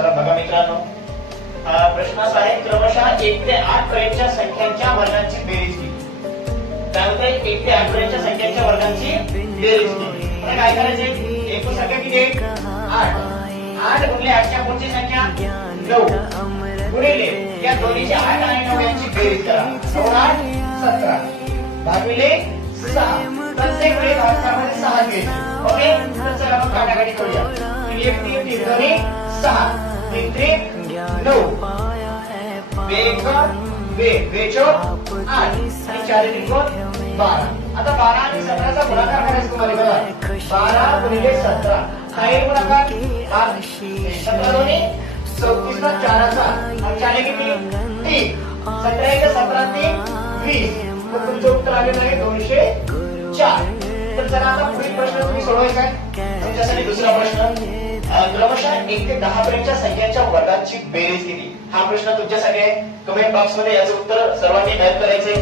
बघा मित्रांनो, प्रश्न असा आहे, क्रमशः 1 ते 8 पर्यंतच्या संख्यांच्या वर्गांची बेरीज केली. त्यामध्ये 1 ते 8 पर्यंतच्या संख्यांच्या वर्गांची बेरीज केली. आता काय करायचे? एकूण संख्या किती आहे? 8. 8 गुणिले 8च्या पुढची संख्या 9 गुणिले या दोन्हीच्या 8 आणि 9 यांची बेरीज करा. 9 8 17 भागिले 6. प्रत्येक वेळी भागाकारामध्ये 6 घ्यायचे. ओके, तर चला आपण काटाकाटी करूया. 1 3 3 दोन्ही 6 3 3 9 बेचो 8 आणि 4 3 12. आता 12 आणि 17चा गुणाकार करायचा तुम्हाला. बघा, 12 गुणिले 17 काय गुणाकार? 17 दोन्ही 34 ला 4चा आणि 4 किती? 3. 17 1 17 3 20. तर तुमचं उत्तर आलेलं आहे 204. तर चला आता पुढील प्रश्न तुम्ही सोडवायचा आहे. तुमच्यासाठी दुसरा प्रश्न, क्रमशः 1 ते 10 पर्यंतच्या संख्यांच्या वर्गांची बेरीज किती? हा प्रश्न तुमच्यासाठी आहे. कमेंट बॉक्स मध्ये याचं उत्तर सर्वांनी टाइप करायचे.